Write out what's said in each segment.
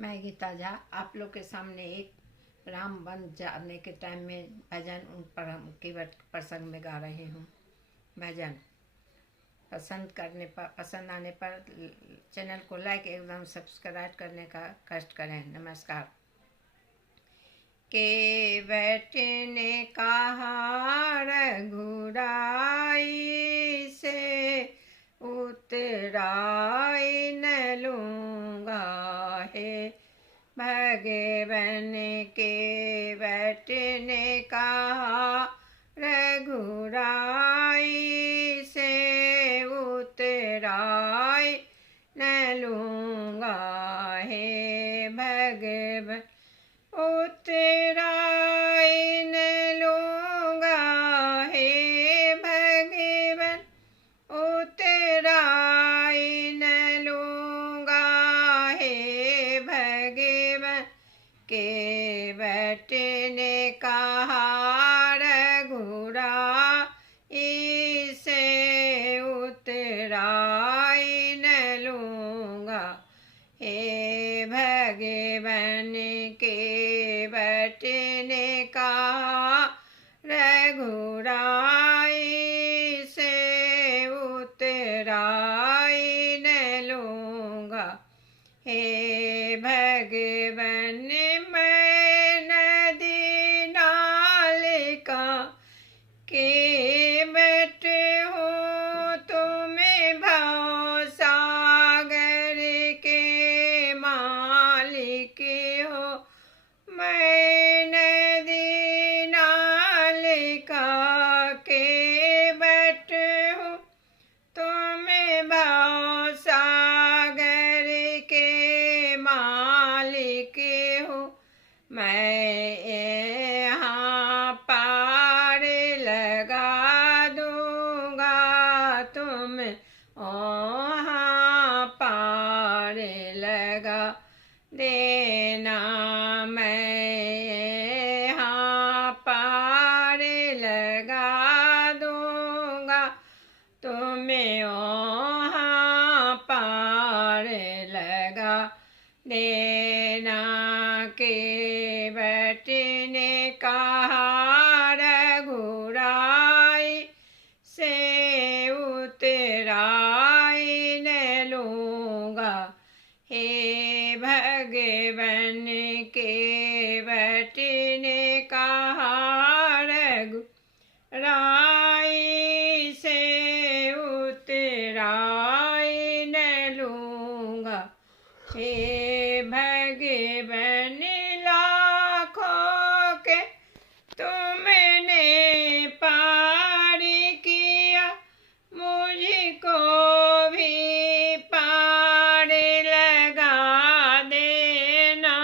मैं गीता झा आप लोग के सामने एक राम वन जाने के टाइम में भजन उन पर हम के प्रसंग में गा रही हूँ। भजन पसंद आने पर चैनल को लाइक एवं सब्सक्राइब करने का कष्ट करें। नमस्कार। के बैठने कहा रघुराई से उतराई न लूँगा है। भगवन के बैठने कहा रघुराई से उतराई न लूँगा है। भगवन उतराई न लूँगा है। भगवन उतराई न लूँगा है। भगवन के बैठने कहा रघुराई से उतराई न लूँगा हे। भगवन के बैठने कहा रघुराई से उतराई न लूँगा हे। भगवन मैं नदी नाल का के बैठे हो तुम्हें भाव सागर के मालिक हो। मैं नदी नाल का के बैठे हो तुम्हें भाव सागर के मालिक हो। मैं यहाँ पार लगा दूँगा तुम वहाँ पार लगा देना। मैं यहाँ पार लगा दूँगा तुम्हें वहाँ पार लगा देना। के बैठने कहा रघुराई से उतराई न लूँगा हे। भगवन के बैठने कहा रघुराई से उतराई न लूँगा हे। भगवन लाखों के तुमने पार किया मुझको भी पार लगा देना।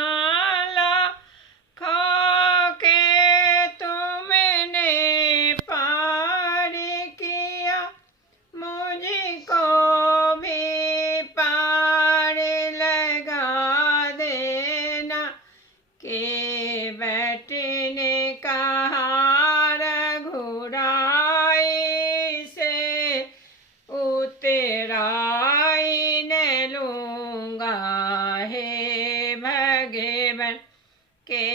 लाखों के तुमने पार किया मुझको भी पार लगा देना। के बैठने कहा रघुराई से उतराई न लूँगा हे। भगवन के